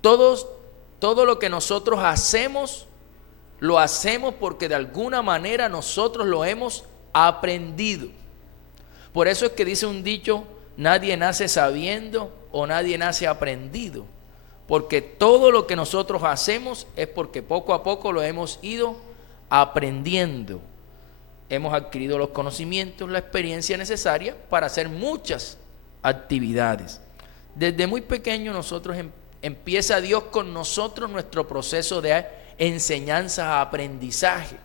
Todo lo que nosotros hacemos, lo hacemos porque de alguna manera nosotros lo hemos aprendido. Por eso es que dice un dicho: nadie nace sabiendo o nadie nace aprendido. Porque todo lo que nosotros hacemos es porque poco a poco lo hemos ido aprendiendo. Hemos adquirido los conocimientos, la experiencia necesaria para hacer muchas actividades. Desde muy pequeño nosotros empieza Dios con nosotros nuestro proceso de enseñanza, aprendizaje.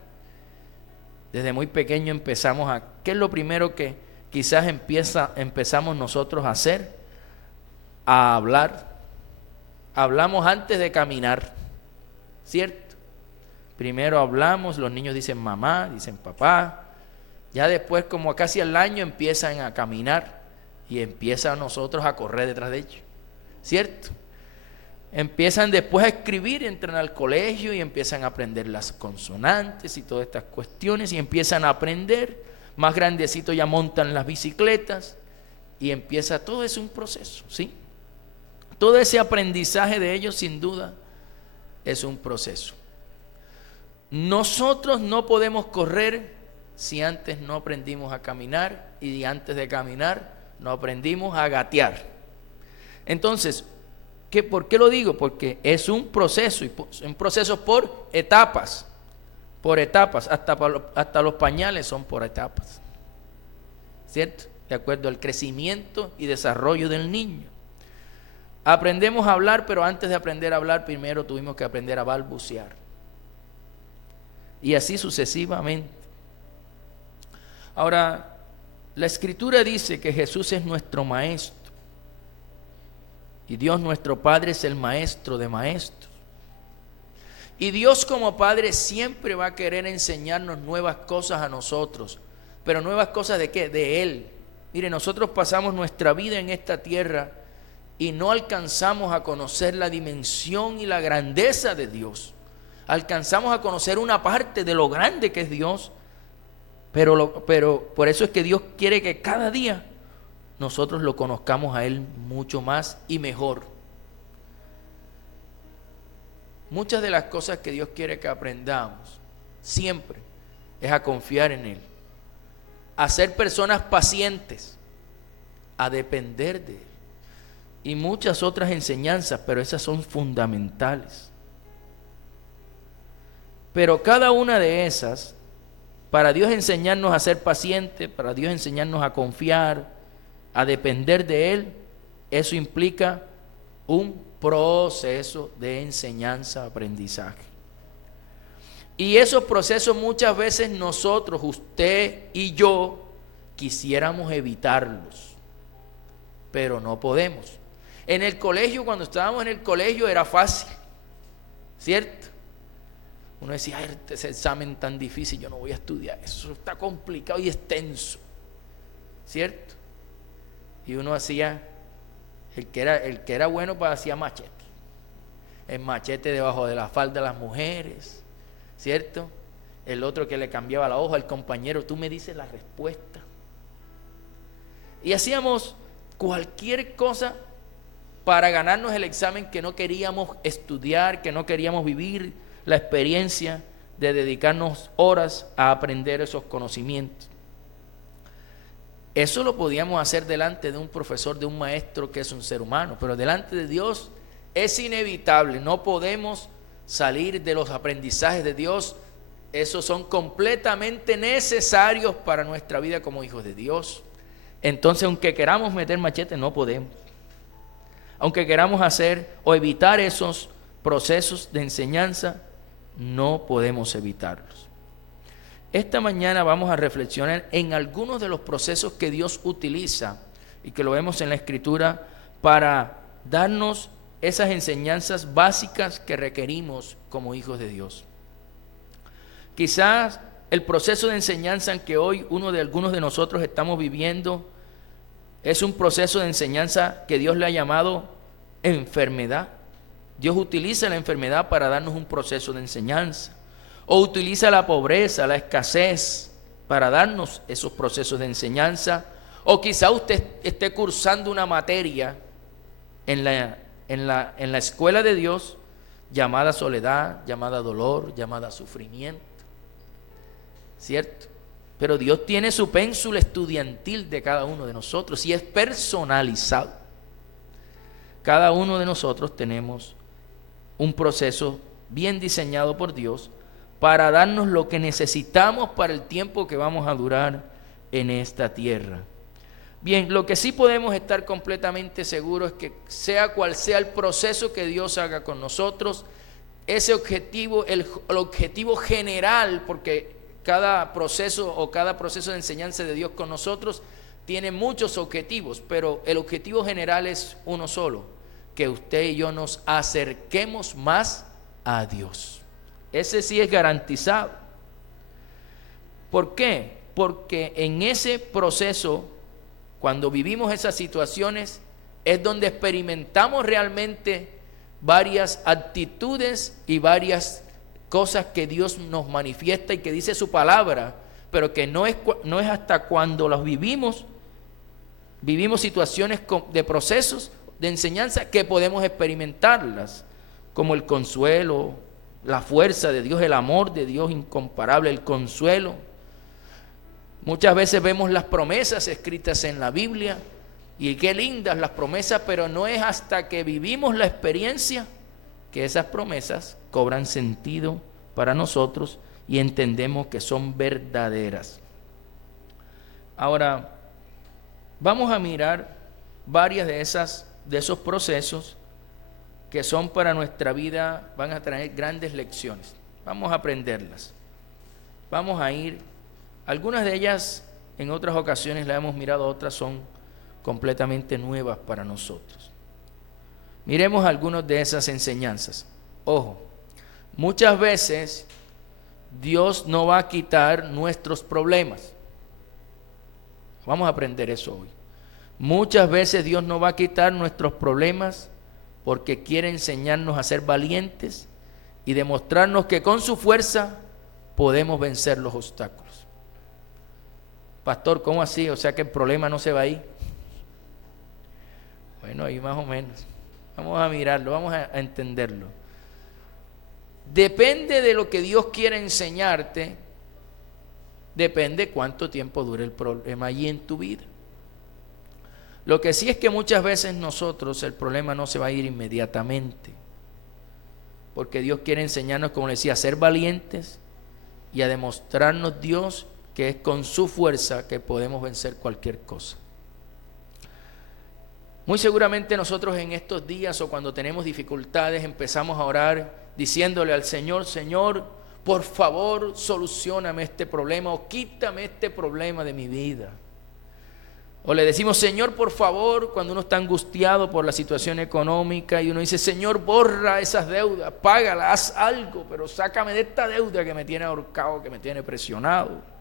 Desde muy pequeño empezamos ¿qué es lo primero que quizás empezamos nosotros a hacer? A hablar. Hablamos antes de caminar, ¿cierto? Primero hablamos, los niños dicen mamá, dicen papá. Ya después, como casi al año, empiezan a caminar y empiezan nosotros a correr detrás de ellos, ¿cierto? Empiezan después a escribir, entran al colegio y empiezan a aprender las consonantes y todas estas cuestiones y empiezan a aprender. Más grandecitos ya montan las bicicletas y empieza, todo es un proceso, ¿sí? Todo ese aprendizaje de ellos, sin duda, es un proceso. Nosotros no podemos correr si antes no aprendimos a caminar y antes de caminar no aprendimos a gatear. Entonces, ¿por qué lo digo? Porque es un proceso, y un proceso por etapas, hasta los pañales son por etapas, ¿cierto? De acuerdo al crecimiento y desarrollo del niño. Aprendemos a hablar, pero antes de aprender a hablar, primero tuvimos que aprender a balbucear. Y así sucesivamente. Ahora, la Escritura dice que Jesús es nuestro Maestro. Y Dios nuestro Padre es el Maestro de maestros. Y Dios como Padre siempre va a querer enseñarnos nuevas cosas a nosotros. Pero nuevas cosas ¿de qué? De Él. Mire, nosotros pasamos nuestra vida en esta tierra y no alcanzamos a conocer la dimensión y la grandeza de Dios. Alcanzamos a conocer una parte de lo grande que es Dios, pero por eso es que Dios quiere que cada día nosotros lo conozcamos a Él mucho más y mejor. Muchas de las cosas que Dios quiere que aprendamos siempre es a confiar en Él, a ser personas pacientes, a depender de Él. Y muchas otras enseñanzas, pero esas son fundamentales. Pero cada una de esas, para Dios enseñarnos a ser pacientes, para Dios enseñarnos a confiar, a depender de Él, eso implica un proceso de enseñanza, aprendizaje. Y esos procesos muchas veces nosotros, usted y yo, quisiéramos evitarlos, pero no podemos. En el colegio, cuando estábamos en el colegio era fácil, ¿cierto? Uno decía, ay, ese examen tan difícil, yo no voy a estudiar, eso está complicado y extenso, ¿cierto? Y uno hacía, el que era bueno, pues hacía machete. El machete debajo de la falda de las mujeres, ¿cierto? El otro que le cambiaba la hoja, el compañero, tú me dices la respuesta. Y hacíamos cualquier cosa para ganarnos el examen que no queríamos estudiar, que no queríamos vivir la experiencia de dedicarnos horas a aprender esos conocimientos. Eso lo podíamos hacer delante de un profesor, de un maestro que es un ser humano, pero delante de Dios es inevitable. No podemos salir de los aprendizajes de Dios. Esos son completamente necesarios para nuestra vida como hijos de Dios. Entonces, aunque queramos meter machete, no podemos. Aunque queramos hacer o evitar esos procesos de enseñanza, no podemos evitarlos. Esta mañana vamos a reflexionar en algunos de los procesos que Dios utiliza y que lo vemos en la Escritura para darnos esas enseñanzas básicas que requerimos como hijos de Dios. Quizás el proceso de enseñanza en que hoy algunos de nosotros estamos viviendo es un proceso de enseñanza que Dios le ha llamado enfermedad. Dios utiliza la enfermedad para darnos un proceso de enseñanza. O utiliza la pobreza, la escasez para darnos esos procesos de enseñanza. O quizá usted esté cursando una materia en la en la escuela de Dios, llamada soledad, llamada dolor, llamada sufrimiento. ¿Cierto? Pero Dios tiene su pénsula estudiantil de cada uno de nosotros y es personalizado. Cada uno de nosotros tenemos un proceso bien diseñado por Dios para darnos lo que necesitamos para el tiempo que vamos a durar en esta tierra. Bien, lo que sí podemos estar completamente seguros es que sea cual sea el proceso que Dios haga con nosotros, ese objetivo, el objetivo general, porque cada proceso de enseñanza de Dios con nosotros tiene muchos objetivos, pero el objetivo general es uno solo, que usted y yo nos acerquemos más a Dios. Ese sí es garantizado. ¿Por qué? Porque en ese proceso, cuando vivimos esas situaciones, es donde experimentamos realmente varias actitudes y varias cosas que Dios nos manifiesta y que dice su palabra, pero que no es hasta cuando las vivimos situaciones de procesos de enseñanza que podemos experimentarlas, como el consuelo, la fuerza de Dios, el amor de Dios incomparable, el consuelo. Muchas veces vemos las promesas escritas en la Biblia y qué lindas las promesas, pero no es hasta que vivimos la experiencia que esas promesas cobran sentido para nosotros y entendemos que son verdaderas. Ahora, vamos a mirar varias de esos procesos que son para nuestra vida, van a traer grandes lecciones. Vamos a aprenderlas. Vamos a ir, algunas de ellas en otras ocasiones las hemos mirado, otras son completamente nuevas para nosotros. Miremos algunas de esas enseñanzas. Ojo, muchas veces Dios no va a quitar nuestros problemas. Vamos a aprender eso hoy. Muchas veces Dios no va a quitar nuestros problemas porque quiere enseñarnos a ser valientes y demostrarnos que con su fuerza podemos vencer los obstáculos. Pastor, ¿cómo así? O sea que el problema no se va a ir. Bueno, ahí más o menos. Vamos a mirarlo, vamos a entenderlo. Depende de lo que Dios quiere enseñarte, depende cuánto tiempo dure el problema allí en tu vida. Lo que sí es que muchas veces nosotros el problema no se va a ir inmediatamente, porque Dios quiere enseñarnos, como le decía, a ser valientes y a demostrarnos Dios que es con su fuerza que podemos vencer cualquier cosa. Muy seguramente nosotros en estos días o cuando tenemos dificultades empezamos a orar diciéndole al Señor: Señor, por favor solucióname este problema o quítame este problema de mi vida. O le decimos: Señor, por favor, cuando uno está angustiado por la situación económica y uno dice: Señor, borra esas deudas, págala, haz algo, pero sácame de esta deuda que me tiene ahorcado, que me tiene presionado.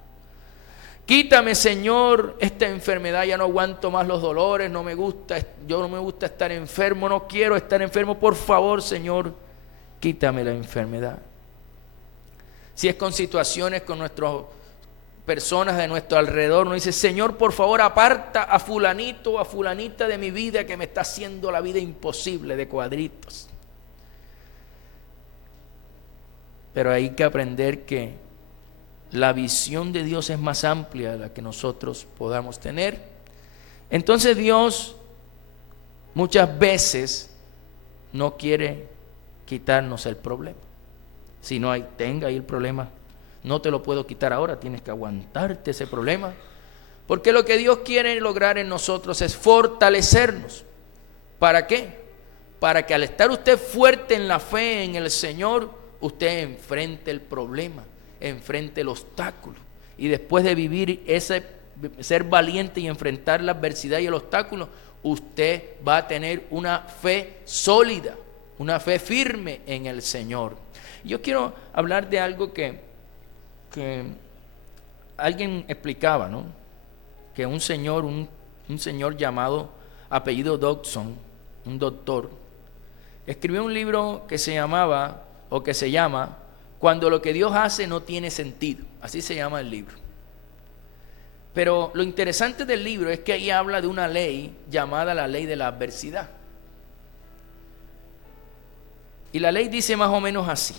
Quítame, Señor, esta enfermedad, ya no aguanto más los dolores, no me gusta estar enfermo, no quiero estar enfermo, por favor, Señor, quítame la enfermedad. Si es con situaciones con nuestras personas de nuestro alrededor, nos dice: Señor, por favor, aparta a fulanito o a fulanita de mi vida que me está haciendo la vida imposible de cuadritos. Pero hay que aprender que la visión de Dios es más amplia de la que nosotros podamos tener. Entonces Dios muchas veces no quiere quitarnos el problema. Si no hay, tenga ahí el problema, no te lo puedo quitar ahora, tienes que aguantarte ese problema. Porque lo que Dios quiere lograr en nosotros es fortalecernos. ¿Para qué? Para que al estar usted fuerte en la fe en el Señor, usted enfrente el problema, enfrente el obstáculo, y después de vivir ser valiente y enfrentar la adversidad y el obstáculo, usted va a tener una fe sólida, una fe firme en el Señor. Yo quiero hablar de algo que alguien explicaba, ¿no? Que un señor llamado apellido Dodson, un doctor, escribió un libro que se llama Cuando lo que Dios hace no tiene sentido. Así se llama el libro. Pero lo interesante del libro es que ahí habla de una ley llamada la ley de la adversidad. Y la ley dice más o menos así.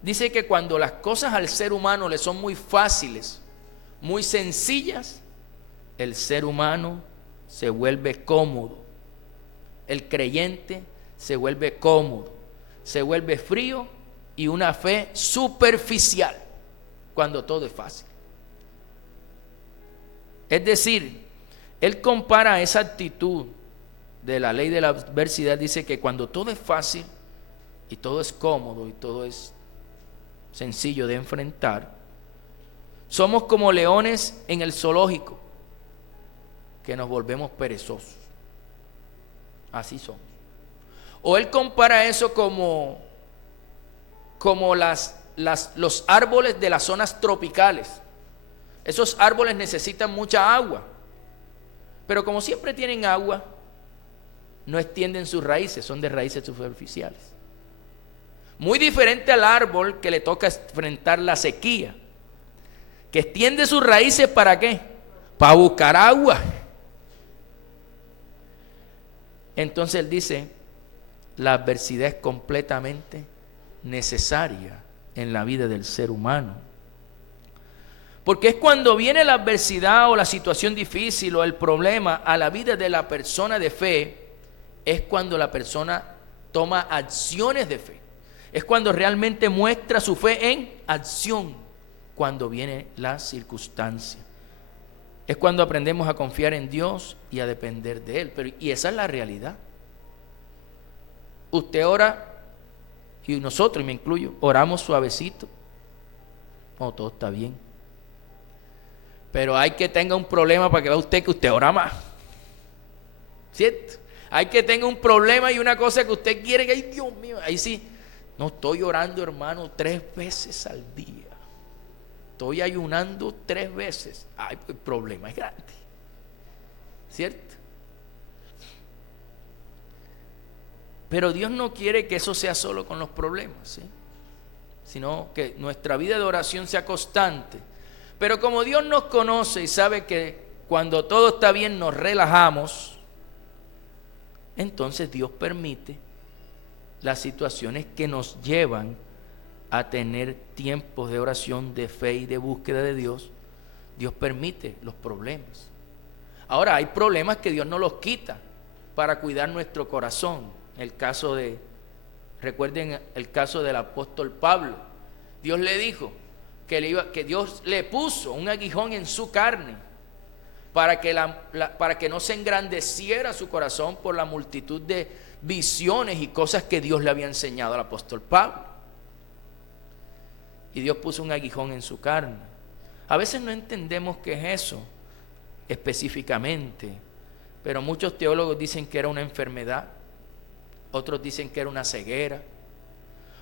Dice que cuando las cosas al ser humano le son muy fáciles, muy sencillas, el ser humano se vuelve cómodo. El creyente se vuelve cómodo, se vuelve frío y una fe superficial cuando todo es fácil. Es decir, él compara esa actitud de la ley de la adversidad, dice que cuando todo es fácil y todo es cómodo y todo es sencillo de enfrentar, somos como leones en el zoológico, que nos volvemos perezosos. Así somos. O él compara eso como los árboles de las zonas tropicales. Esos árboles necesitan mucha agua, pero como siempre tienen agua, no extienden sus raíces, son de raíces superficiales. Muy diferente al árbol que le toca enfrentar la sequía, que extiende sus raíces ¿para qué? Para buscar agua. Entonces él dice, la adversidad es completamente necesaria en la vida del ser humano. Porque es cuando viene la adversidad o la situación difícil o el problema a la vida de la persona de fe, es cuando la persona toma acciones de fe. Es cuando realmente muestra su fe en acción, cuando viene la circunstancia. Es cuando aprendemos a confiar en Dios y a depender de Él. Y esa es la realidad. Usted ora, y nosotros, y me incluyo, oramos suavecito. No, todo está bien. Pero hay que tenga un problema para que vea usted que usted ora más. ¿Cierto? Hay que tenga un problema y una cosa que usted quiere que, ay Dios mío, ahí sí. No estoy orando, hermano, 3 veces al día. Estoy ayunando 3 veces. Ay, pues el problema es grande. ¿Cierto? Pero Dios no quiere que eso sea solo con los problemas, ¿sí? Sino que nuestra vida de oración sea constante. Pero como Dios nos conoce y sabe que cuando todo está bien nos relajamos, entonces Dios permite las situaciones que nos llevan a tener tiempos de oración, de fe y de búsqueda de Dios. Dios permite los problemas. Ahora, hay problemas que Dios no los quita para cuidar nuestro corazón. Recuerden el caso del apóstol Pablo. Dios le dijo que Dios le puso un aguijón en su carne para que no se engrandeciera su corazón por la multitud de visiones y cosas que Dios le había enseñado al apóstol Pablo. Y Dios puso un aguijón en su carne. A veces no entendemos qué es eso específicamente, pero muchos teólogos dicen que era una enfermedad, otros dicen que era una ceguera,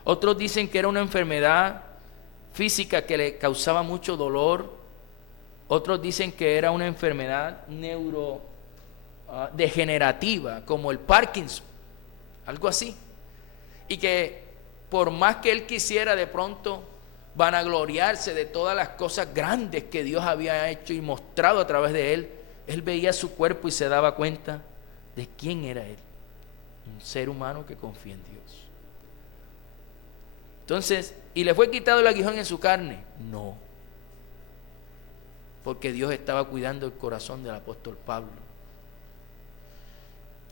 otros dicen que era una enfermedad física que le causaba mucho dolor, otros dicen que era una enfermedad neurodegenerativa como el Parkinson, algo así, y que por más que él quisiera de pronto vanagloriarse de todas las cosas grandes que Dios había hecho y mostrado a través de él, él veía su cuerpo y se daba cuenta de quién era él, un ser humano que confía en Dios. Entonces, ¿y le fue quitado el aguijón en su carne? No, porque Dios estaba cuidando el corazón del apóstol Pablo.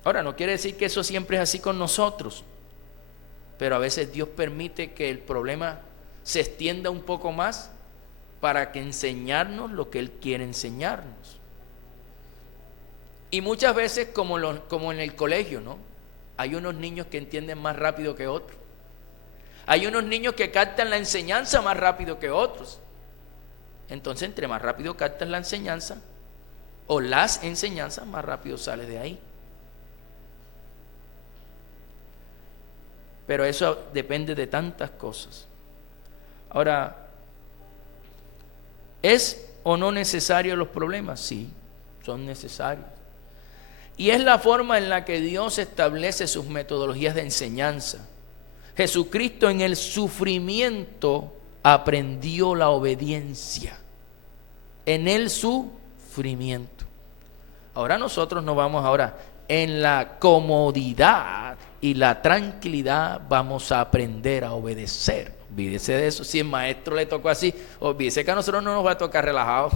Ahora, no quiere decir que eso siempre es así con nosotros, pero a veces Dios permite que el problema se extienda un poco más para que enseñarnos lo que Él quiere enseñarnos. Y muchas veces como en el colegio, ¿no? Hay unos niños que entienden más rápido que otros. Hay unos niños que captan la enseñanza más rápido que otros. Entonces, entre más rápido captas la enseñanza o las enseñanzas, más rápido sales de ahí. Pero eso depende de tantas cosas. Ahora, ¿es o no necesario los problemas? Sí, son necesarios. Y es la forma en la que Dios establece sus metodologías de enseñanza. Jesucristo en el sufrimiento aprendió la obediencia. En el sufrimiento. Ahora nosotros no vamos ahora en la comodidad y la tranquilidad vamos a aprender a obedecer. Olvídese de eso. Si el maestro le tocó así, olvídese que a nosotros no nos va a tocar relajados.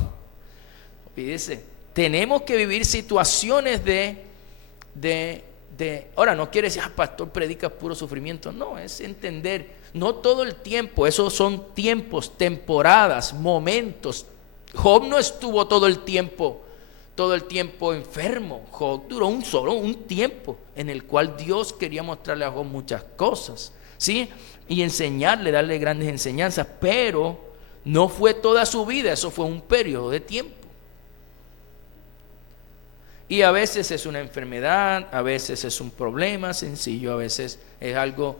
Olvídese. Tenemos que vivir situaciones ahora, no quiere decir, pastor, predica puro sufrimiento. No, es entender, no todo el tiempo, esos son tiempos, temporadas, momentos. Job no estuvo todo el tiempo enfermo. Job duró un tiempo en el cual Dios quería mostrarle a Job muchas cosas, ¿sí? Y enseñarle, darle grandes enseñanzas, pero no fue toda su vida, eso fue un periodo de tiempo. Y a veces es una enfermedad, a veces es un problema sencillo, a veces es algo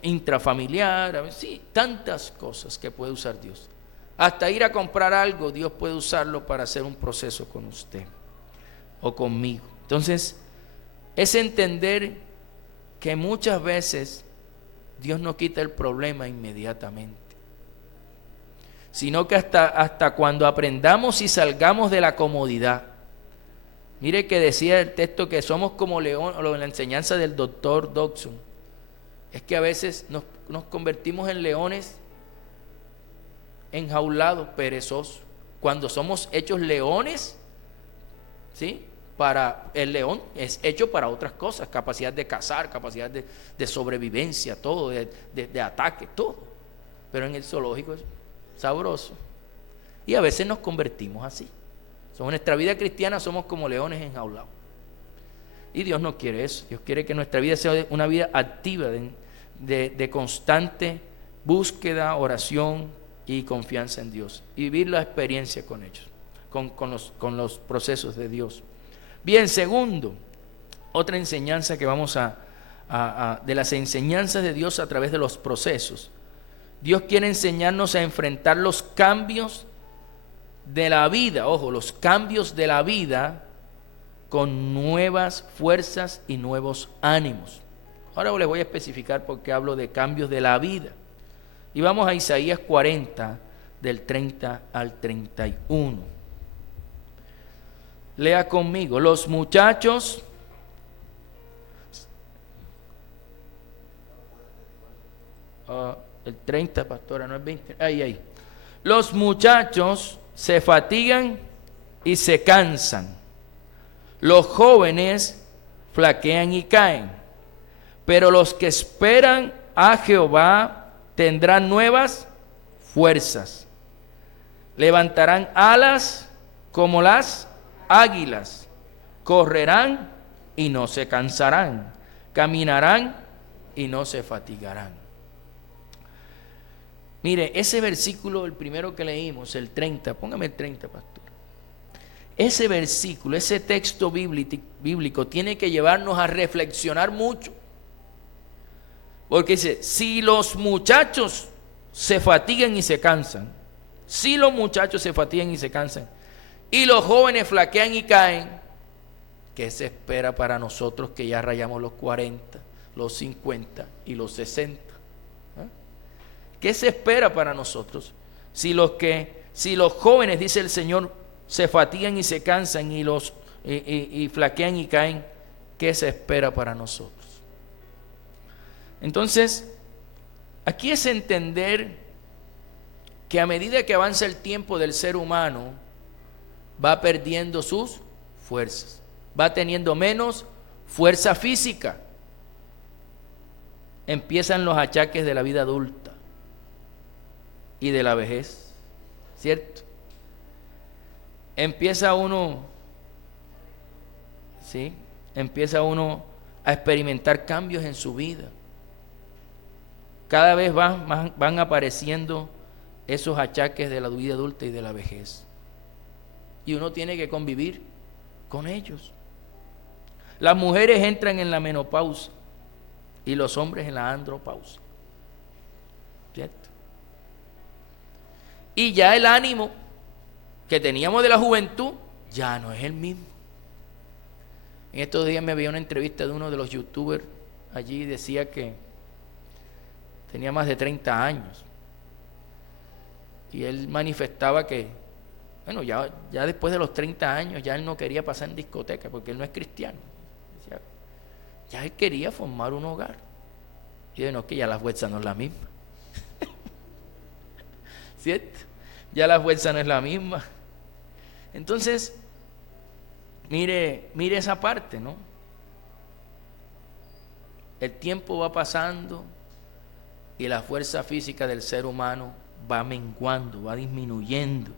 intrafamiliar, sí, tantas cosas que puede usar Dios. Hasta ir a comprar algo, Dios puede usarlo para hacer un proceso con usted o conmigo. Entonces, es entender que muchas veces Dios no quita el problema inmediatamente, sino que hasta cuando aprendamos y salgamos de la comodidad. Mire que decía el texto que somos como león, o en la enseñanza del doctor Dodson, es que a veces nos convertimos en leones enjaulados, perezosos, cuando somos hechos leones, ¿sí? Para el león es hecho para otras cosas, capacidad de cazar, capacidad de sobrevivencia, todo, de ataque, todo. Pero en el zoológico es sabroso. Y a veces nos convertimos así. En nuestra vida cristiana somos como leones enjaulados. Y Dios no quiere eso. Dios quiere que nuestra vida sea una vida activa, de constante búsqueda, oración y confianza en Dios. Y vivir la experiencia con ellos, con los procesos de Dios. Bien, segundo, otra enseñanza que vamos de las enseñanzas de Dios a través de los procesos. Dios quiere enseñarnos a enfrentar los cambios de la vida, ojo, los cambios de la vida con nuevas fuerzas y nuevos ánimos. Ahora les voy a especificar por qué hablo de cambios de la vida. Y vamos a Isaías 40, del 30 al 31. Lea conmigo. Los muchachos el 30, pastora, no es 20. Ahí. Los muchachos se fatigan y se cansan. Los jóvenes flaquean y caen. Pero los que esperan a Jehová tendrán nuevas fuerzas. Levantarán alas como las águilas. Correrán y no se cansarán. Caminarán y no se fatigarán. Mire, ese versículo, el primero que leímos, el 30, póngame el 30, pastor. Ese versículo, ese texto bíblico tiene que llevarnos a reflexionar mucho. Porque dice, si los muchachos se fatigan y se cansan, si los muchachos se fatigan y se cansan, y los jóvenes flaquean y caen, ¿qué se espera para nosotros que ya rayamos los 40, los 50 y los 60? ¿Qué se espera para nosotros? Si los jóvenes, dice el Señor, se fatigan y se cansan y flaquean y caen, ¿qué se espera para nosotros? Entonces, aquí es entender que a medida que avanza el tiempo del ser humano, va perdiendo sus fuerzas, va teniendo menos fuerza física. Empiezan los achaques de la vida adulta y de la vejez, ¿cierto? Empieza uno a experimentar cambios en su vida. Cada vez van apareciendo esos achaques de la vida adulta y de la vejez. Y uno tiene que convivir con ellos. Las mujeres entran en la menopausia y los hombres en la andropausia, ¿cierto? Y ya el ánimo que teníamos de la juventud ya no es el mismo. En estos días me vi una entrevista de uno de los youtubers allí y decía que tenía más de 30 años. Y él manifestaba que, bueno, ya después de los 30 años ya él no quería pasar en discoteca porque él no es cristiano. Decía Ya él quería formar un hogar. Y yo, no, que ya la fuerza no es la misma. ¿Cierto? Ya la fuerza no es la misma. Entonces, mire esa parte, ¿no? El tiempo va pasando y la fuerza física del ser humano va menguando, va disminuyendo.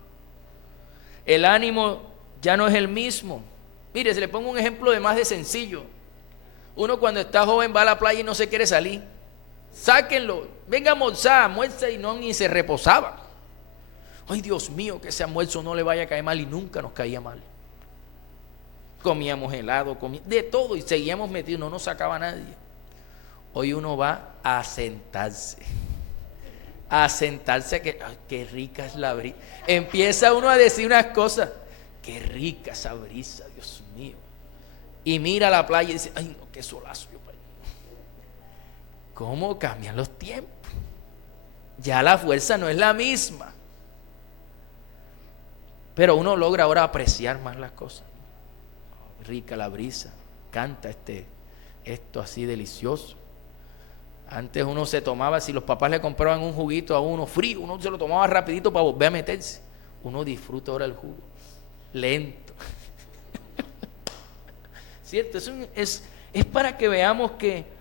El ánimo ya no es el mismo. Mire, se le pongo un ejemplo de más de sencillo. Uno cuando está joven va a la playa y no se quiere salir. Sáquenlo, venga a almorzar, almuerza, y no, ni se reposaba. Ay, Dios mío, que ese almuerzo no le vaya a caer mal, y nunca nos caía mal. Comíamos helado, de todo, y seguíamos metidos, no nos sacaba nadie. Hoy uno va a sentarse, que ay, qué rica es la brisa. Empieza uno a decir unas cosas, qué rica esa brisa, Dios mío. Y mira la playa y dice, ay no, qué solazo. ¿Cómo cambian los tiempos? Ya la fuerza no es la misma. Pero uno logra ahora apreciar más las cosas. Oh, rica la brisa, canta esto así delicioso. Antes uno se tomaba, si los papás le compraban un juguito a uno frío, uno se lo tomaba rapidito para volver a meterse. Uno disfruta ahora el jugo, lento. ¿Cierto? Es para que veamos que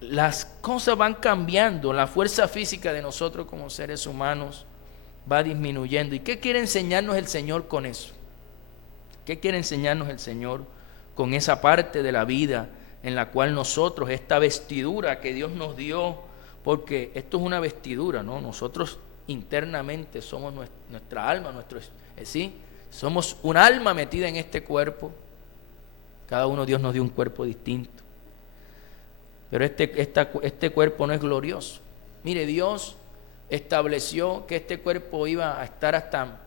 las cosas van cambiando, la fuerza física de nosotros como seres humanos va disminuyendo. ¿Y qué quiere enseñarnos el Señor con eso? ¿Qué quiere enseñarnos el Señor con esa parte de la vida en la cual nosotros, esta vestidura que Dios nos dio, porque esto es una vestidura, ¿no? Nosotros internamente somos nuestra alma, ¿sí? Somos un alma metida en este cuerpo. Cada uno, Dios nos dio un cuerpo distinto. Pero este cuerpo no es glorioso. Mire, Dios estableció que este cuerpo iba a estar hasta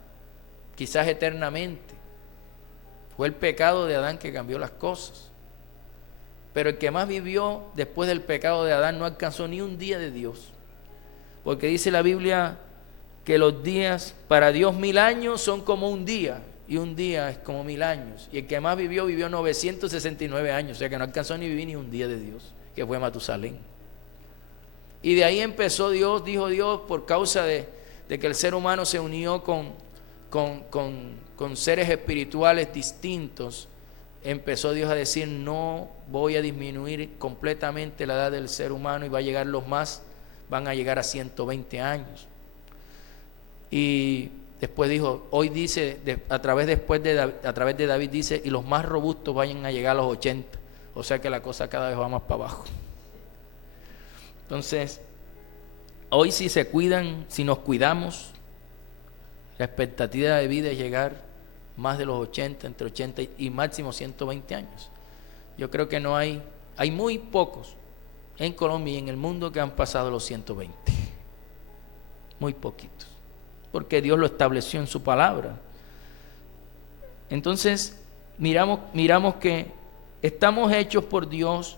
quizás eternamente. Fue el pecado de Adán que cambió las cosas. Pero el que más vivió después del pecado de Adán no alcanzó ni un día de Dios. Porque dice la Biblia que los días para Dios 1000 años son como un día, y un día es como 1000 años. Y el que más vivió 969 años, o sea que no alcanzó ni vivir ni un día de Dios, que fue Matusalén. Y de ahí empezó Dios, dijo Dios, por causa de que el ser humano se unió con seres espirituales distintos, empezó Dios a decir, no voy a disminuir completamente la edad del ser humano, y va a llegar van a llegar a 120 años. Y después dijo, hoy dice, a través de David dice, y los más robustos vayan a llegar a los 80. O sea que la cosa cada vez va más para abajo. Entonces, hoy si nos cuidamos, la expectativa de vida es llegar más de los 80, entre 80 y máximo 120 años. Yo creo que hay muy pocos en Colombia y en el mundo que han pasado los 120. Muy poquitos. Porque Dios lo estableció en su palabra. Entonces, miramos que estamos hechos por Dios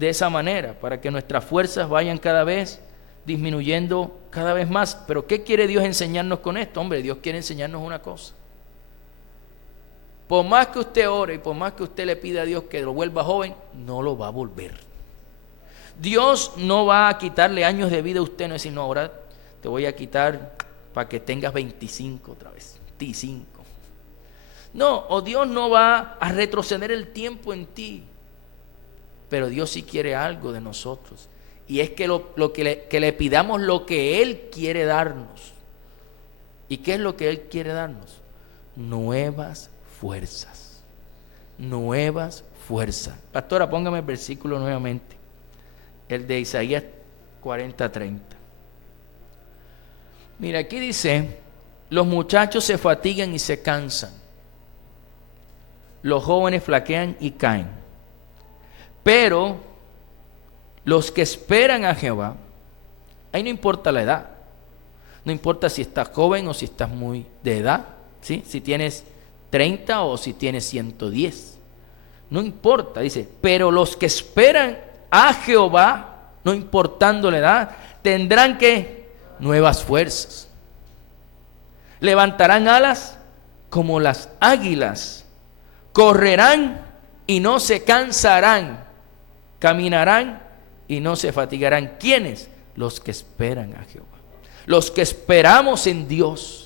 de esa manera, para que nuestras fuerzas vayan cada vez disminuyendo cada vez más. Pero ¿qué quiere Dios enseñarnos con esto? Hombre, Dios quiere enseñarnos una cosa. Por más que usted ore y por más que usted le pida a Dios que lo vuelva joven, no lo va a volver. Dios no va a quitarle años de vida a usted, no es decir, no, ahora te voy a quitar para que tengas 25 otra vez, 25. No, o Dios no va a retroceder el tiempo en ti. Pero Dios sí quiere algo de nosotros. Y es que que le pidamos lo que Él quiere darnos. ¿Y qué es lo que Él quiere darnos? Nuevas fuerzas. Nuevas fuerzas. Pastora, póngame el versículo nuevamente. El de Isaías 40:30. Mira, aquí dice, los muchachos se fatigan y se cansan. Los jóvenes flaquean y caen. Pero los que esperan a Jehová, ahí no importa la edad, no importa si estás joven o si estás muy de edad, ¿sí? Si tienes 30 o si tienes 110, no importa, dice, pero los que esperan a Jehová, no importando la edad, tendrán que nuevas fuerzas, levantarán alas como las águilas, correrán y no se cansarán, caminarán y no se fatigarán. ¿Quiénes? Los que esperan a Jehová. Los que esperamos en Dios.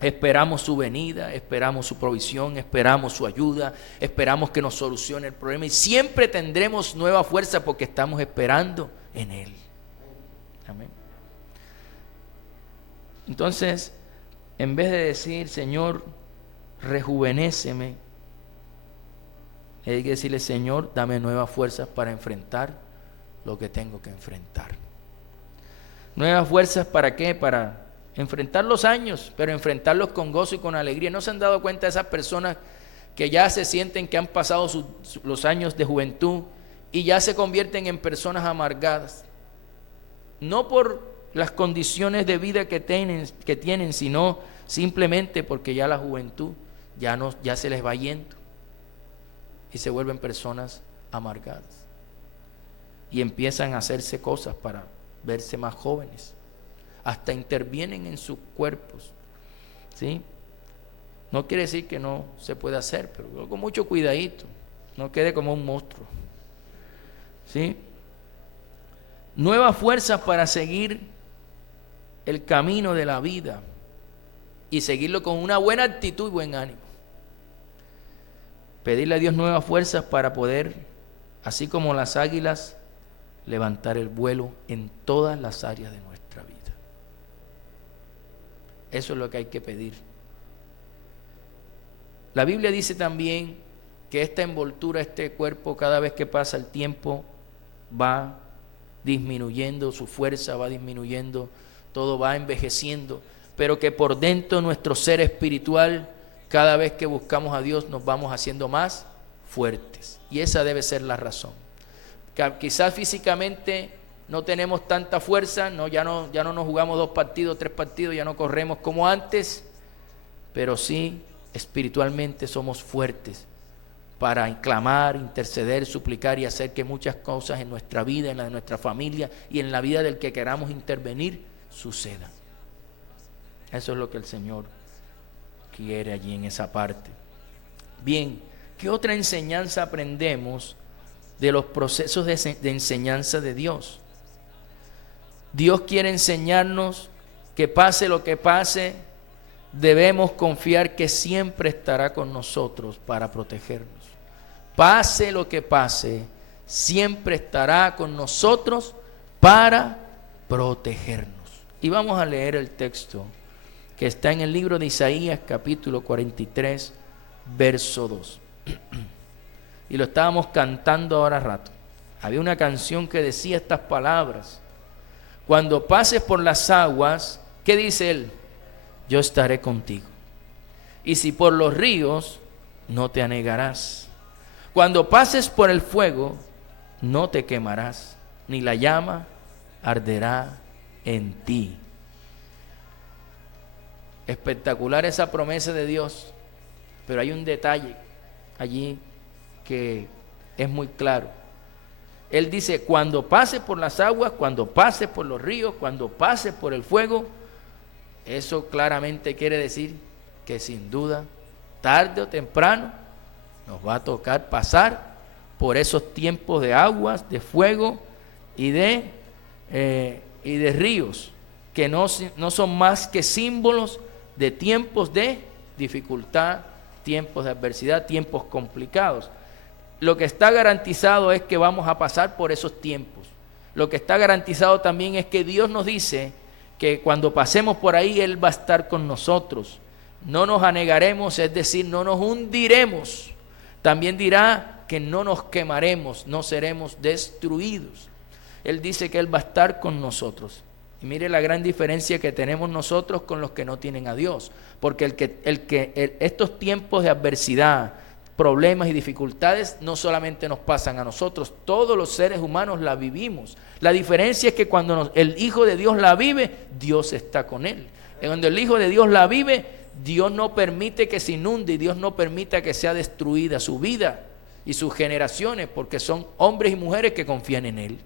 Esperamos su venida, esperamos su provisión, esperamos su ayuda, esperamos que nos solucione el problema y siempre tendremos nueva fuerza porque estamos esperando en Él. Amén. Entonces, en vez de decir, Señor, rejuvenéceme, hay que decirle, Señor, dame nuevas fuerzas para enfrentar lo que tengo que enfrentar. Nuevas fuerzas, ¿para qué? Para enfrentar los años, pero enfrentarlos con gozo y con alegría. ¿No se han dado cuenta esas personas que ya se sienten que han pasado los años de juventud y ya se convierten en personas amargadas? No por las condiciones de vida que tienen, sino simplemente porque ya la juventud ya se les va yendo y se vuelven personas amargadas y empiezan a hacerse cosas para verse más jóvenes. Hasta intervienen en sus cuerpos, ¿sí? No quiere decir que no se pueda hacer, pero con mucho cuidadito, no quede como un monstruo, ¿sí? Nuevas fuerzas para seguir el camino de la vida y seguirlo con una buena actitud y buen ánimo. Pedirle a Dios nuevas fuerzas para poder, así como las águilas, levantar el vuelo en todas las áreas de nuestra vida. Eso es lo que hay que pedir. La Biblia dice también que esta envoltura, este cuerpo, cada vez que pasa el tiempo, va disminuyendo, su fuerza va disminuyendo, todo va envejeciendo, pero que por dentro nuestro ser espiritual, cada vez que buscamos a Dios, nos vamos haciendo más fuertes. Y esa debe ser la razón. Quizás físicamente no tenemos tanta fuerza, ya no nos jugamos 2 partidos, 3 partidos, ya no corremos como antes, pero sí espiritualmente somos fuertes para clamar, interceder, suplicar y hacer que muchas cosas en nuestra vida, en la de nuestra familia y en la vida del que queramos intervenir, sucedan. Eso es lo que el Señor quiere allí en esa parte. Bien, ¿qué otra enseñanza aprendemos de los procesos de enseñanza de Dios? Dios quiere enseñarnos que pase lo que pase, debemos confiar que siempre estará con nosotros para protegernos. Pase lo que pase, siempre estará con nosotros para protegernos. Y vamos a leer el texto que está en el libro de Isaías, capítulo 43, verso 2. Y lo estábamos cantando ahora rato. Había una canción que decía estas palabras: cuando pases por las aguas, ¿qué dice él? Yo estaré contigo. Y si por los ríos, no te anegarás. Cuando pases por el fuego, no te quemarás, ni la llama arderá en ti. Espectacular esa promesa de Dios, pero hay un detalle allí que es muy claro. Él dice, cuando pases por las aguas, cuando pases por los ríos, cuando pases por el fuego. Eso claramente quiere decir que sin duda, tarde o temprano, nos va a tocar pasar por esos tiempos de aguas, de fuego y de ríos, que no son más que símbolos de tiempos de dificultad, tiempos de adversidad, tiempos complicados. Lo que está garantizado es que vamos a pasar por esos tiempos. Lo que está garantizado también es que Dios nos dice que cuando pasemos por ahí, Él va a estar con nosotros. No nos anegaremos, es decir, no nos hundiremos. También dirá que no nos quemaremos, no seremos destruidos. Él dice que Él va a estar con nosotros. Y mire la gran diferencia que tenemos nosotros con los que no tienen a Dios. Porque estos tiempos de adversidad, problemas y dificultades no solamente nos pasan a nosotros, todos los seres humanos la vivimos. La diferencia es que cuando el Hijo de Dios la vive, Dios está con él. Y cuando el Hijo de Dios la vive, Dios no permite que se inunde y Dios no permita que sea destruida su vida y sus generaciones, porque son hombres y mujeres que confían en Él.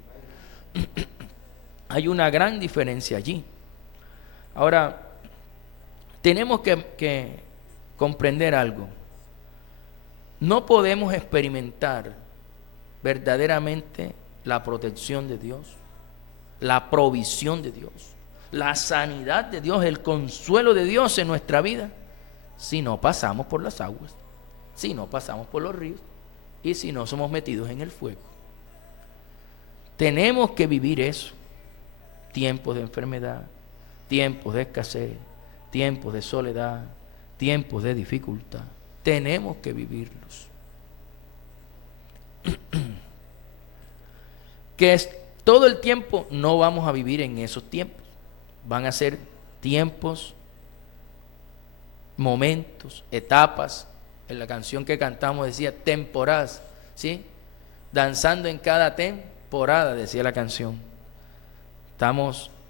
Hay una gran diferencia allí. Ahora, tenemos que comprender algo. no podemos experimentar verdaderamente la protección de Dios, la provisión de Dios, la sanidad de Dios, el consuelo de Dios en nuestra vida, si no pasamos por las aguas, si no pasamos por los ríos y si no somos metidos en el fuego. Tenemos que vivir eso. Tiempos de enfermedad, tiempos de escasez, tiempos de soledad, tiempos de dificultad. Tenemos que vivirlos. Todo el tiempo no vamos a vivir en esos tiempos. Van a ser tiempos, momentos, etapas. En la canción que cantamos decía temporadas, ¿sí? Danzando en cada temporada, decía la canción.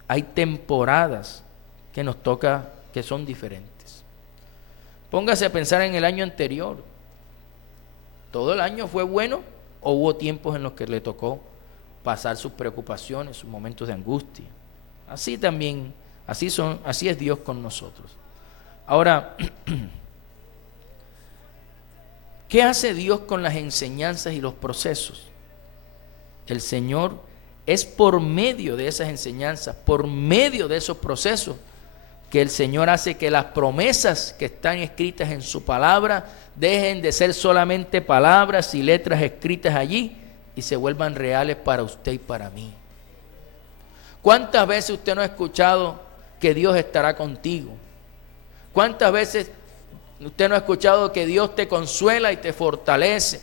Hay temporadas que nos toca, que son diferentes. Póngase a pensar en el año anterior. ¿Todo el año fue bueno o hubo tiempos en los que le tocó pasar sus preocupaciones, sus momentos de angustia? Así también, así es Dios con nosotros. Ahora, ¿qué hace Dios con las enseñanzas y los procesos? El Señor es por medio de esas enseñanzas, por medio de esos procesos, que el Señor hace que las promesas que están escritas en su palabra dejen de ser solamente palabras y letras escritas allí y se vuelvan reales para usted y para mí. ¿Cuántas veces usted no ha escuchado que Dios estará contigo? ¿Cuántas veces usted no ha escuchado que Dios te consuela y te fortalece?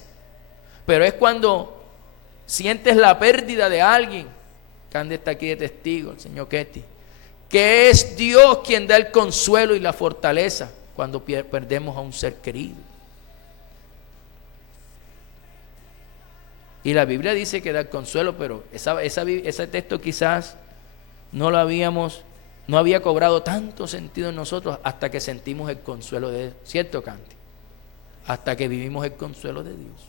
Pero es cuando sientes la pérdida de alguien, Candy está aquí de testigo, el señor Ketty, que es Dios quien da el consuelo y la fortaleza cuando perdemos a un ser querido. Y la Biblia dice que da el consuelo, pero ese texto quizás no había cobrado tanto sentido en nosotros hasta que sentimos el consuelo de Dios, ¿cierto, Candy? Hasta que vivimos el consuelo de Dios.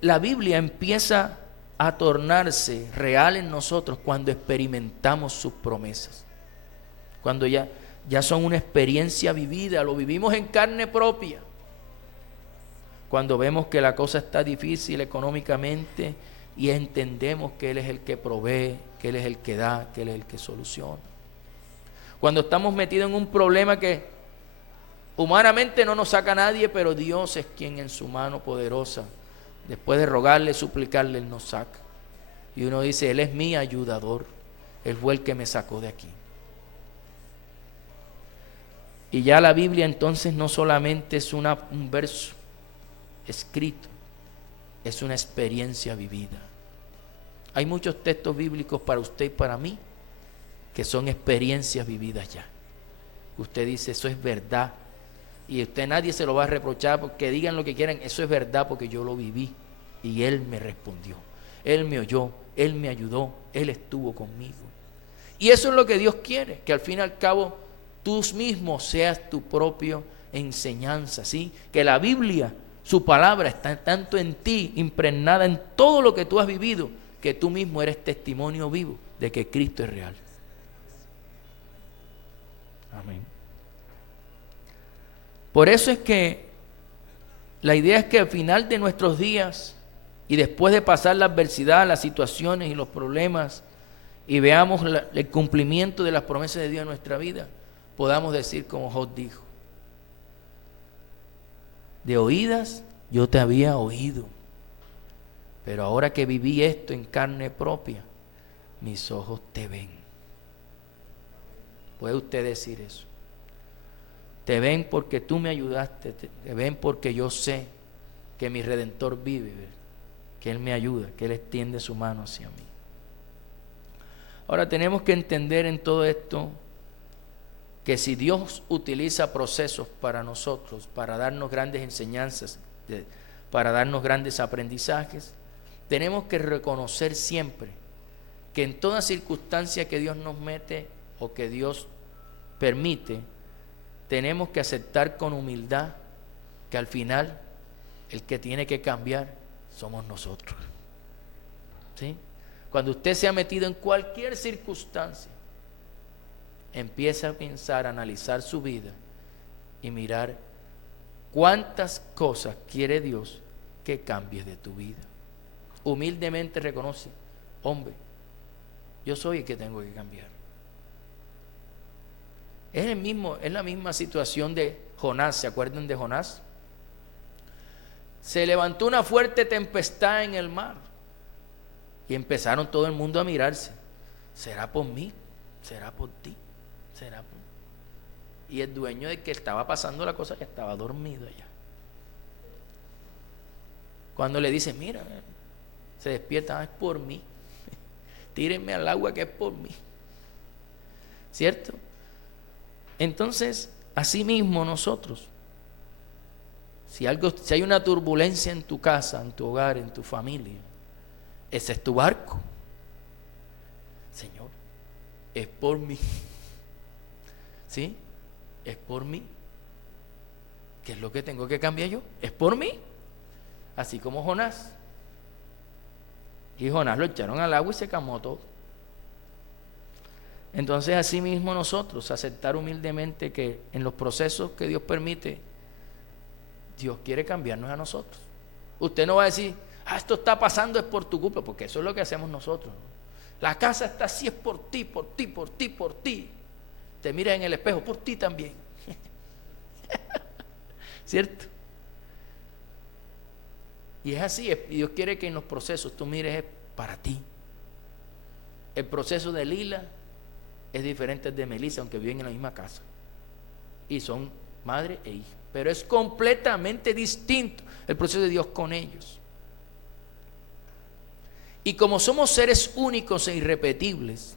La Biblia empieza a tornarse real en nosotros cuando experimentamos sus promesas, cuando ya son una experiencia vivida, lo vivimos en carne propia, cuando vemos que la cosa está difícil económicamente y entendemos que Él es el que provee, que Él es el que da, que Él es el que soluciona, cuando estamos metidos en un problema que humanamente no nos saca nadie, pero Dios es quien en su mano poderosa, después de rogarle, suplicarle, Él nos saca. Y uno dice, Él es mi ayudador. Él fue el que me sacó de aquí. Y ya la Biblia entonces no solamente es un verso escrito, es una experiencia vivida. Hay muchos textos bíblicos para usted y para mí que son experiencias vividas ya. Usted dice, eso es verdad. Y usted nadie se lo va a reprochar porque digan lo que quieran, eso es verdad porque yo lo viví y Él me respondió, Él me oyó, Él me ayudó, Él estuvo conmigo. Y eso es lo que Dios quiere, que al fin y al cabo tú mismo seas tu propia enseñanza, ¿sí? Que la Biblia, su palabra está tanto en ti, impregnada en todo lo que tú has vivido, que tú mismo eres testimonio vivo de que Cristo es real. Amén. Por eso es que la idea es que al final de nuestros días y después de pasar la adversidad, las situaciones y los problemas y veamos el cumplimiento de las promesas de Dios en nuestra vida, podamos decir como Job dijo, de oídas yo te había oído, pero ahora que viví esto en carne propia, mis ojos te ven. ¿Puede usted decir eso? Te ven porque tú me ayudaste, te ven porque yo sé que mi Redentor vive, que Él me ayuda, que Él extiende su mano hacia mí. Ahora tenemos que entender en todo esto que si Dios utiliza procesos para nosotros, para darnos grandes enseñanzas, para darnos grandes aprendizajes, tenemos que reconocer siempre que en toda circunstancia que Dios nos mete o que Dios permite, tenemos que aceptar con humildad que al final el que tiene que cambiar somos nosotros. ¿Sí? Cuando usted se ha metido en cualquier circunstancia, empieza a pensar, a analizar su vida y mirar ¿Cuántas cosas quiere Dios que cambies de tu vida? Humildemente reconoce, hombre, yo soy el que tengo que cambiar. Es la misma situación de Jonás. ¿Se acuerdan de Jonás? Se levantó una fuerte tempestad en el mar y empezaron todo el mundo a mirarse. ¿Será por mí? ¿Será por ti? ¿Será por...? Y el dueño de que estaba pasando la cosa, que estaba dormido allá. Cuando le dice, mira, se despierta, es por mí. Tírenme al agua que es por mí. ¿Cierto? Entonces, así mismo nosotros, si hay una turbulencia en tu casa, en tu hogar, en tu familia, ese es tu barco. Señor, es por mí. ¿Sí? Es por mí. ¿Qué es lo que tengo que cambiar yo? Es por mí. Así como Jonás. Y Jonás lo echaron al agua y se calmó todo. Entonces, así mismo nosotros, aceptar humildemente que en los procesos que Dios permite, Dios quiere cambiarnos a nosotros. Usted no va a decir, esto está pasando es por tu culpa, porque eso es lo que hacemos nosotros. La casa está así, es por ti, por ti, por ti, por ti. Te miras en el espejo, por ti también. ¿Cierto? Y es así, Dios quiere que en los procesos tú mires para ti. El proceso de Lila es diferente al de Melissa, aunque viven en la misma casa. Y son madre e hija. Pero es completamente distinto el proceso de Dios con ellos. Y como somos seres únicos e irrepetibles,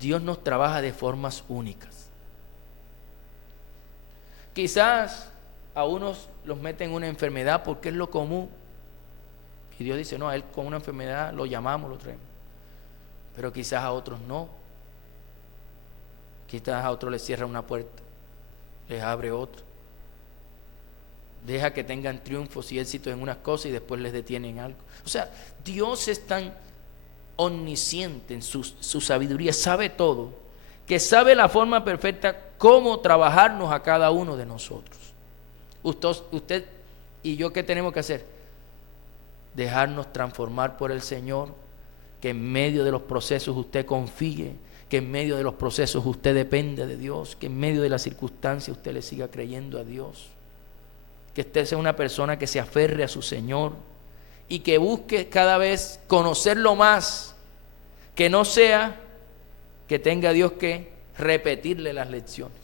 Dios nos trabaja de formas únicas. Quizás a unos los meten en una enfermedad porque es lo común. Y Dios dice, no, a él con una enfermedad lo llamamos, lo traemos. Pero quizás a otros no. Quizás a otros les cierra una puerta, les abre otra. Deja que tengan triunfos y éxitos en unas cosas y después les detienen algo. O sea, Dios es tan omnisciente en su sabiduría, sabe todo, que sabe la forma perfecta cómo trabajarnos a cada uno de nosotros. Usted y yo, ¿qué tenemos que hacer? Dejarnos transformar por el Señor, que en medio de los procesos usted confíe, que en medio de los procesos usted dependa de Dios, que en medio de las circunstancias usted le siga creyendo a Dios, que usted sea una persona que se aferre a su Señor y que busque cada vez conocerlo más, que no sea que tenga Dios que repetirle las lecciones.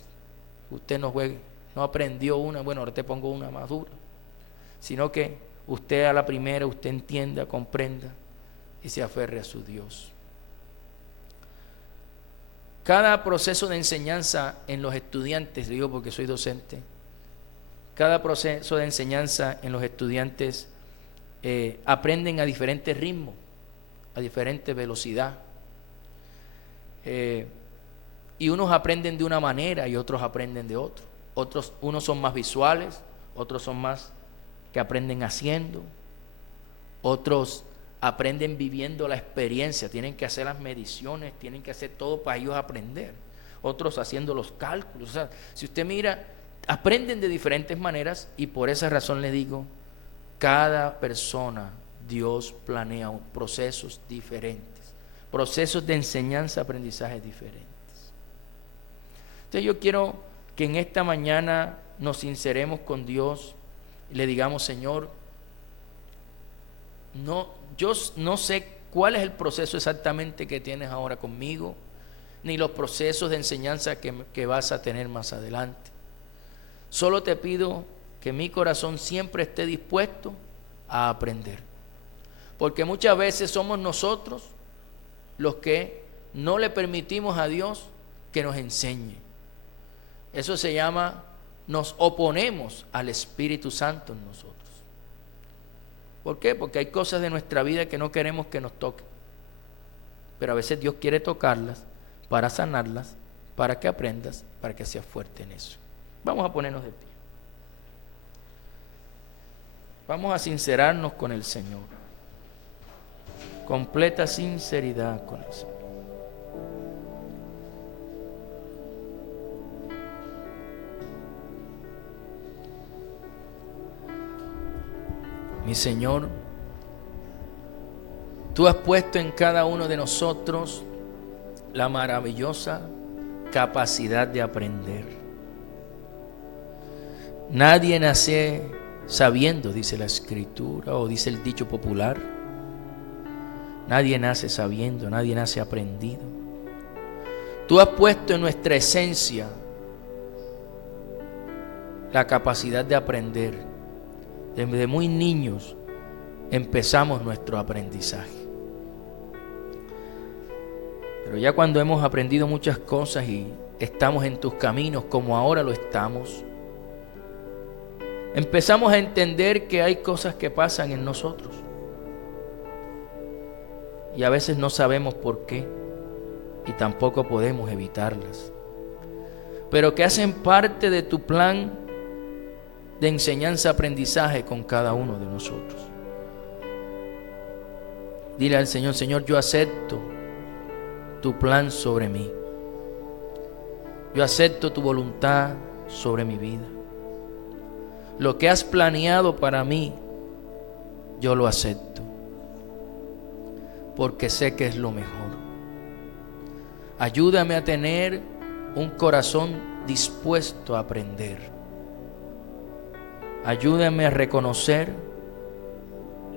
Usted no juegue, no aprendió una, bueno, ahora te pongo una más dura, sino que usted a la primera, usted entienda, comprenda y se aferre a su Dios. Cada proceso de enseñanza en los estudiantes, digo porque soy docente, cada proceso de enseñanza en los estudiantes aprenden a diferentes ritmos, a diferente velocidad. Y unos aprenden de una manera y otros aprenden de otra. Unos son más visuales, otros son más que aprenden haciendo, otros aprenden viviendo la experiencia, tienen que hacer las mediciones, tienen que hacer todo para ellos aprender, otros haciendo los cálculos. O sea, si usted mira, aprenden de diferentes maneras y por esa razón le digo, cada persona Dios planea procesos diferentes, procesos de enseñanza, aprendizaje diferentes. Entonces yo quiero que en esta mañana nos sinceremos con Dios y le digamos, Señor, yo no sé cuál es el proceso exactamente que tienes ahora conmigo, ni los procesos de enseñanza que vas a tener más adelante. Solo te pido que mi corazón siempre esté dispuesto a aprender. Porque muchas veces somos nosotros los que no le permitimos a Dios que nos enseñe. Eso se llama, nos oponemos al Espíritu Santo en nosotros. ¿Por qué? Porque hay cosas de nuestra vida que no queremos que nos toquen. Pero a veces Dios quiere tocarlas para sanarlas, para que aprendas, para que seas fuerte en eso. Vamos a ponernos de pie. Vamos a sincerarnos con el Señor. Completa sinceridad con el Señor. Mi Señor, Tú has puesto en cada uno de nosotros la maravillosa capacidad de aprender. Nadie nace sabiendo, dice la Escritura, o dice el dicho popular. Nadie nace sabiendo, nadie nace aprendido. Tú has puesto en nuestra esencia la capacidad de aprender. Desde muy niños empezamos nuestro aprendizaje. Pero ya cuando hemos aprendido muchas cosas y estamos en tus caminos como ahora lo estamos, empezamos a entender que hay cosas que pasan en nosotros. Y a veces no sabemos por qué y tampoco podemos evitarlas. Pero que hacen parte de tu plan de enseñanza-aprendizaje con cada uno de nosotros. Dile al Señor: Señor, yo acepto tu plan sobre mí. Yo acepto tu voluntad sobre mi vida. Lo que has planeado para mí, yo lo acepto, porque sé que es lo mejor. Ayúdame a tener un corazón dispuesto a aprender. Ayúdame a reconocer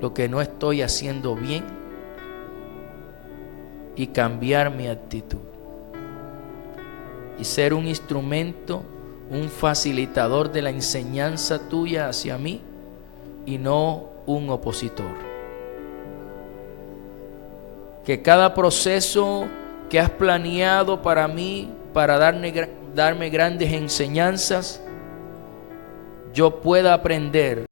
lo que no estoy haciendo bien y cambiar mi actitud. Y ser un instrumento, un facilitador de la enseñanza tuya hacia mí y no un opositor. Que cada proceso que has planeado para mí, para darme grandes enseñanzas, yo pueda aprender